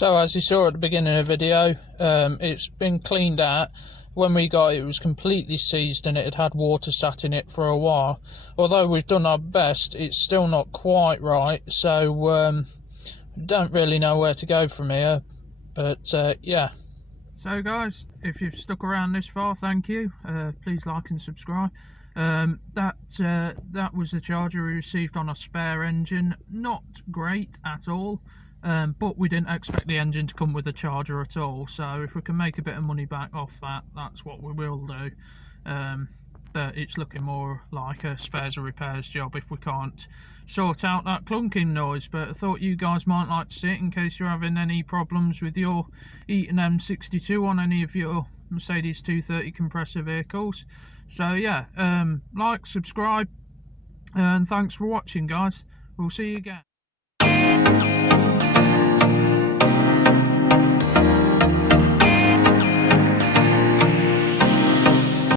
So as you saw at the beginning of the video, it's been cleaned out. When we got it, it was completely seized and it had had water sat in it for a while. Although we've done our best, it's still not quite right, so don't really know where to go from here, but yeah. So guys, if you've stuck around this far, thank you. Please like and subscribe. That was the charger we received on a spare engine. Not great at all, but we didn't expect the engine to come with a charger at all, so if we can make a bit of money back off that, that's what we will do. But it's looking more like a spares and repairs job if we can't sort out that clunking noise. But I thought you guys might like to see it in case you're having any problems with your Eaton M62 on any of your Mercedes 230 compressor vehicles. So yeah, like, subscribe, and thanks for watching guys. We'll see you again.